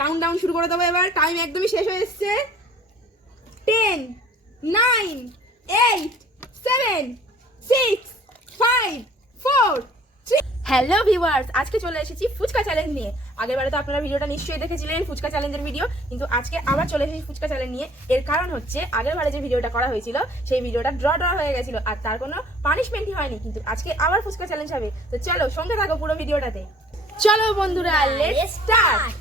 Countdown শুরু করে দেবো এবার। টাইম একদমই শেষ হয়ে এসছে। 10, 9, 8, 7, 6, 5, 4, 3। হ্যালো ভিউয়ার্স, আজকে চলে এসেছি ফুচকা চ্যালেঞ্জ নিয়ে। আগেরবারে তো আপনারা ভিডিওটা নিশ্চয়ই দেখেছিলেন, ফুচকা চ্যালেঞ্জের ভিডিও, কিন্তু আজকে আবার চলে এসেছি ফুচকা চ্যালেঞ্জ নিয়ে। এর কারণ হচ্ছে আগেরবারে যে ভিডিওটা করা হয়েছিল সেই ভিডিওটা ড্র হয়ে গেছিল, আর তার কোনো পানিশমেন্টই হয়নি, কিন্তু আজকে আবার ফুচকা চ্যালেঞ্জ হবে। তো চলো সঙ্গে থাকো পুরো ভিডিওটাতে। চলো বন্ধুরা, লেটস স্টার্ট।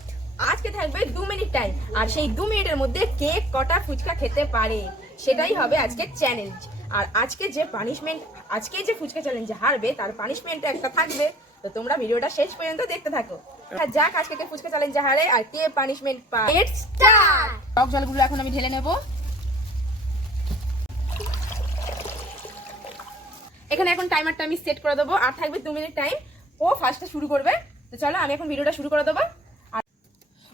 আজকে থাকবে 2 মিনিট টাইম, আর সেই 2 মিনিটের মধ্যে কে কটা ফুচকা খেতে পারে সেটাই হবে আজকে চ্যালেঞ্জ। আর আজকে যে পানিশমেন্ট, আজকে যে ফুচকা চ্যালেঞ্জে হারবে তার পানিশমেন্ট একটা থাকবে। তো তোমরা ভিডিওটা শেষ পর্যন্ত দেখতে থাকো। যাক আজকে কে ফুচকা চ্যালেঞ্জে হারে আর কে পানিশমেন্ট পায়। Let's start. টক জলগুলো এখন আমি ঢেলে নেব। এখানে এখন টাইমারটা আমি সেট করে দেবো, আর থাকবে 2 মিনিট টাইম। ও ফার্স্টে শুরু করবে। তো চলো আমি এখন ভিডিওটা শুরু করে দেবো।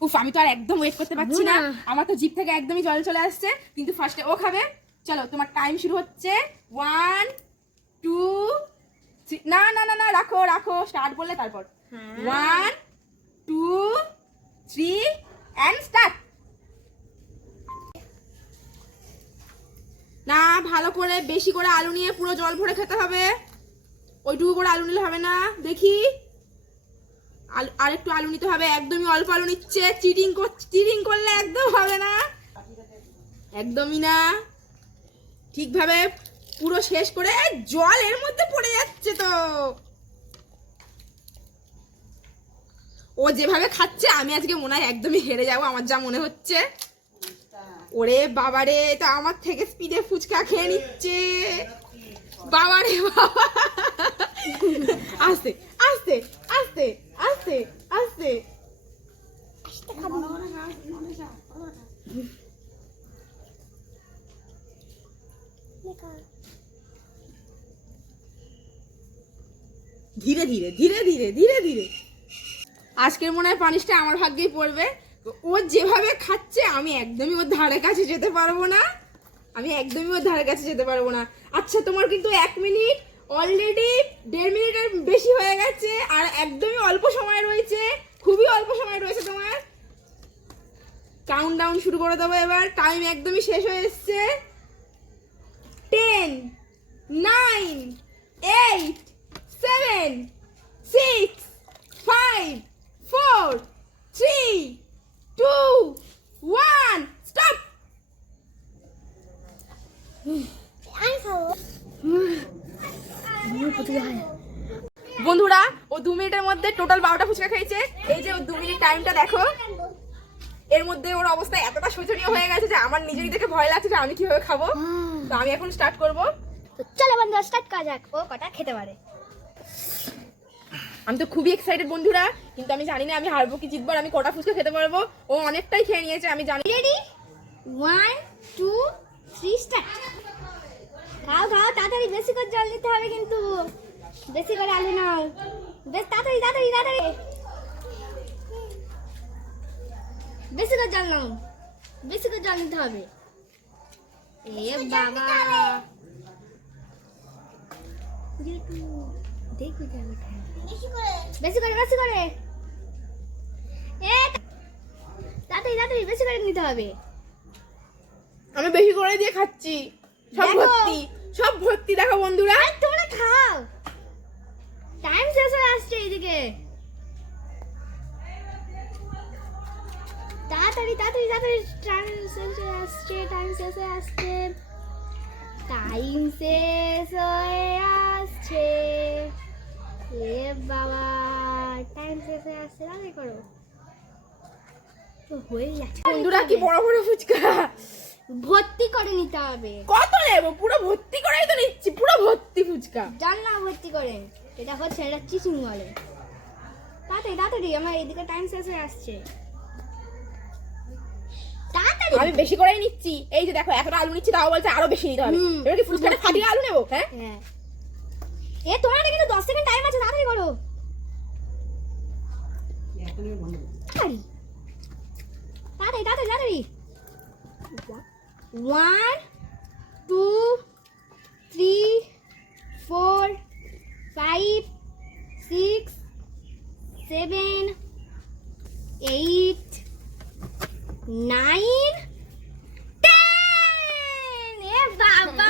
উফ, আমি তো আর একদম ওয়েট করতে পারছি না, আমার তো জিভ থেকে একদমই জল চলে আসছে। কিন্তু ফার্স্টে ও খাবে। চলো তোমার টাইম শুরু হচ্ছে। 1, 2, 3। না না না না, রাখো রাখো, স্টার্ট বললে তারপর। 1, 2, 3 এন্ড স্টার্ট। না, ভালো করে বেশি করে আলু নিয়ে পুরো জল ভরে খেতে হবে। ওইটুকু করে আলু নিলে হবে না, দেখি। আর একটু আলু নিতে হবে, একদমই অল্প আলু নিচ্ছে। চিটিং করলে একদম হবে না, একদমই না। ঠিকভাবে পুরো শেষ করে। জল এর মধ্যে পড়ে যাচ্ছে তো। ও যেভাবে খাচ্ছে আমি আজকে মনে হয় একদমই হেরে যাবো, আমার যা মনে হচ্ছে। ওরে বাবারে, এটা আমার থেকে স্পিডে ফুচকা খেয়ে নিচ্ছে। বাবারে বাবা, আস্তে আস্তে আস্তে আস্তে আস্তে। ধীরে ধীরে ধীরে ধীরে ধীরে ধীরে। আজকের মনে হয় পানিশটা আমার ভাগ্যেই পড়বে। ও যেভাবে খাচ্ছে আমি একদমই ওর ধারে কাছে যেতে পারবো না, আমি একদমই ওর ধারে কাছে যেতে পারবো না। আচ্ছা, তোমার কিন্তু 1 মিনিট অলরেডি 1.5 মিনিটের বেশি হয়ে গেছে, আর একদমই অল্প সময় রয়েছে, খুবই অল্প সময় রয়েছে তোমার। কাউন্টডাউন শুরু করে দেবো এবার। টাইম একদমই শেষ হয়ে এসছে। 10, 9, 8, 7, 6, 5, 4, 3, 2, 1 স্টপ। বন্ধুরা, ও 2 মিনিটের মধ্যে টোটাল 12টা ফুচকা খেয়েছে। এই যে ওর 2 মিনিট টাইমটা দেখো, এর মধ্যে ওর অবস্থা এতটা শোচনীয় হয়ে গেছে যে আমার নিজেরই দেখে ভয় লাগছে যে আমি কিভাবে খাবো। তো আমি এখন স্টার্ট করব। তো চলো বন্ধুরা, স্টার্ট করা যাক। ও কটা খেতে পারে। আমি তো খুবই এক্সাইটেড বন্ধুরা, কিন্তু আমি জানি না আমি হারবো কি জিতবো, আর আমি কটা ফুচকা খেতে পারবো। ও অনেকটাই খেয়ে নিয়েছে আমি জানি। রেডি? 1, 2, 3 স্টার্ট। খাও খাও, তাড়াতাড়ি বেশি করে জল নিতে হবে, কিন্তু বেশি করে আলু নাও। বেশ তাড়াতাড়ি তাড়াতাড়ি তাড়াতাড়ি, বেশি করে জল নাও, বেশি করে জল নিতে হবে। এ বাবা, দেখবি বেশি করে বেশি করে। এ তাড়াতাড়ি তাড়াতাড়ি বেশি করে নিতে হবে। আমি বেশি করে দিয়ে খাচ্ছি, সব দেখো। ভর্তি, সব ভর্তি। দেখো বন্ধুরা, আর তোমরা খাও, টাইম শেষ হয়ে আসছে এইদিকে। তাড়াতাড়ি তাড়াতাড়ি তাড়াতাড়ি, টাইম শেষ হয়ে আসছে, টাইম শেষ হয়ে আসছে, টাইম শেষ হয়ে আসছে। এ বাবা, টাইম শেষ হয়ে আসছে, তাড়াতাড়ি করো। তো হয়ে যাচ্ছে বন্ধুরা, কি বড় বড় ফুচকা। ভর্তি করে নিতে হবে। কত নেবো? পুরো ভর্তি করেই তো নিচ্ছি, পুরো ভর্তি ফুচকা। জান না, ভর্তি করে। এটা হচ্ছে, এটা চিচিং বলে। তাড়াতাড়ি তাড়াতাড়ি, আমার এইদিকে টাইম শেষ হয়ে আসছে। তাড়াতাড়ি। আমি বেশি করেই নিচ্ছি। এই যে দেখো, এতটা আলু নিচ্ছি, তাও বলছে আরো বেশি নিতে হবে। এবার কি ফুচকাটা ফাটিয়ে আলু নেবো? হ্যাঁ হ্যাঁ। এ তোমার কিন্তু 10 সেকেন্ড টাইম আছে, তাড়াতাড়ি করো। তাড়াতাড়ি তাড়াতাড়ি তাড়াতাড়ি তাড়াতাড়ি। 1, 2, 3, 4, 5, 6, 7, 8, 9 10 এ বাবা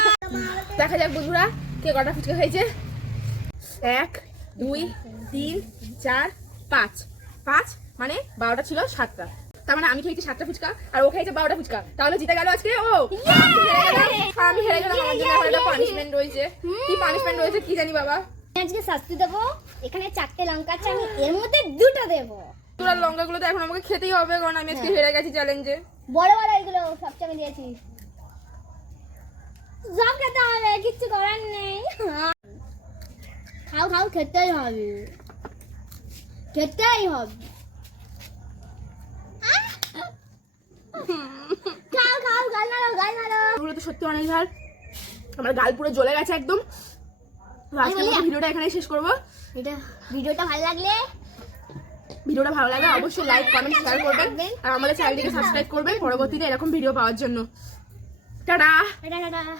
দেখা যাক বন্ধুরা কে কটা ফুচকা খাইছে। 1 2 3 4 5 5 মানে 12টা ছিল 7টা, তার মানে আমি খেয়েছি 7টা ফুচকা আর ও খেয়েছে 12টা ফুচকা, তাহলে জিতে গেল আজকে ও। আমি হেরে গেলাম, আমার জন্য এখন একটা পানিশমেন্ট রয়েছে। কি পানিশমেন্ট রয়েছে কি জানি বাবা। আজকে শাস্তি দেবো, এখানে 4টে লঙ্কা আছে, আমি এর মধ্যে 2টা দেবো। তোরা লঙ্কাগুলো তো এখন আমাকে খেতেই হবে, কারণ আমি আজকে হেরে গেছি চ্যালেঞ্জে। বড় বড় এগুলো সবচেয়ে আমি দিয়েছি, সব খেতে হবে, কিচ্ছু করার নেই। খাও খাও, খেতেই হবে, খেতেই হবে। খাও খাও, গাল মারো গাল মারো। এগুলো তো সত্যি অনেক ঝাল, আমার গাল পুরো জ্বলে গেছে একদম। তো আজকে আমরা ভিডিওটা এখানেই শেষ করবো। ভিডিওটা ভালো লাগলে অবশ্যই লাইক কমেন্ট শেয়ার করবেন আর আমাদের চ্যানেলটিকে সাবস্ক্রাইব করবেন পরবর্তীতে এরকম ভিডিও পাওয়ার জন্য। টাটা। Tata tata.